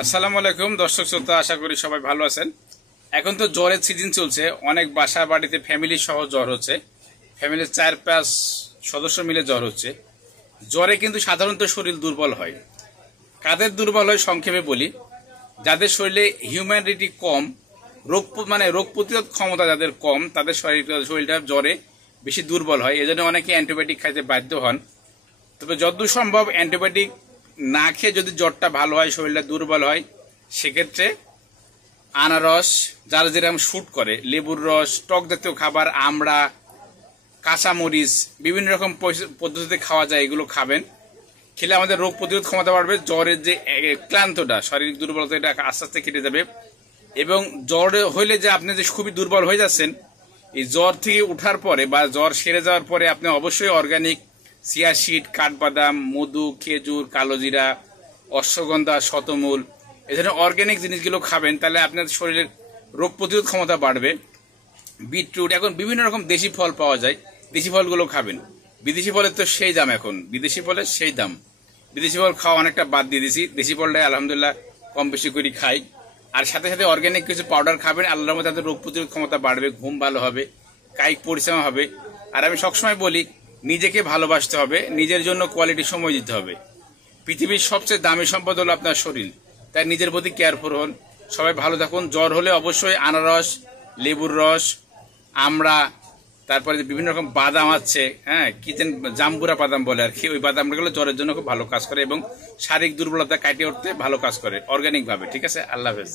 আসসালামু আলাইকুম দর্শক শ্রোতা, আশা করি সবাই ভালো আছেন। এখন তো জ্বরের সিজন চলছে, অনেক বাসা বাড়িতে ফ্যামিলি সহ জ্বর হচ্ছে, ফ্যামিলির 4-5 সদস্য মিলে জ্বর হচ্ছে। জ্বরে কিন্তু সাধারণত শরীর দুর্বল হয়। কাদের দুর্বল হয় সংক্ষেপে বলি, যাদের শরীরে হিউম্যানিটি কম, রোগ প্রতিরোধ ক্ষমতা যাদের কম, তাদের শরীরটা জ্বরে বেশি দুর্বল হয়। এজন্য অনেকে অ্যান্টিবায়োটিক খাইতে বাধ্য হন। তবে যতদূর সম্ভব অ্যান্টিবায়োটিক না খেয়ে যদি জ্বরটা ভালো হয়, শরীরটা দুর্বল হয়, সেক্ষেত্রে আনারস, যারা যেরকম শুট করে, লেবুর রস, টক জাতীয় খাবার, আমড়া, কাঁচামরিচ, বিভিন্ন রকম পদ্ধতিতে খাওয়া যায়, এগুলো খাবেন। খেলে আমাদের রোগ প্রতিরোধ ক্ষমতা বাড়বে। জ্বরের যে ক্লান্তটা, শারীরিক দুর্বলতা, এটা আস্তে আস্তে কেটে যাবে। এবং জ্বর হইলে যে আপনি যে খুবই দুর্বল হয়ে যাচ্ছেন, এই জ্বর থেকে উঠার পরে বা জ্বর সেরে যাওয়ার পরে আপনি অবশ্যই অর্গানিক চিয়া সিড, কাঠবাদাম, মধু, খেজুর, কালোজিরা, অশ্বগন্ধা, শতমূল, এই ধরনের অর্গানিক জিনিসগুলো খাবেন। তাহলে আপনার শরীরের রোগ প্রতিরোধ ক্ষমতা বাড়বে। বিটরুট, এখন বিভিন্ন রকম দেশি ফল পাওয়া যায়, দেশি ফলগুলো খাবেন। বিদেশি ফলের তো সেই দাম, এখন বিদেশি ফলের সেই দাম। বিদেশি ফল খাওয়া অনেকটা বাদ দিয়ে দিয়েছি, দেশি ফলটাই আলহামদুলিল্লাহ কম বেশি করে খাই। আর সাথে সাথে অর্গানিক কিছু পাউডার খাবেন, আল্লাহর মধ্যে তাদের রোগ প্রতিরোধ ক্ষমতা বাড়বে, ঘুম ভালো হবে, কায়িক পরিশ্রম হবে। আর আমি সবসময় বলি, নিজেকে ভালোবাসতে হবে, নিজের জন্য কোয়ালিটি সময় দিতে হবে। পৃথিবীর সবচেয়ে দামি সম্পদ হলো আপনার শরীর, তাই নিজের প্রতি কেয়ারফুল হন। সবাই ভালো থাকুন। জ্বর হলে অবশ্যই আনারস, লেবুর রস, আমড়া, তারপরে বিভিন্ন রকম বাদাম আছে, হ্যাঁ, কিচেন জাম্বুরা বাদাম বলে আর কি, ওই বাদামগুলো জ্বরের জন্য খুব ভালো কাজ করে এবং শারীরিক দুর্বলতা কাটিয়ে উঠতে ভালো কাজ করে অর্গানিক ভাবে। ঠিক আছে, আল্লাহ হাফেজ।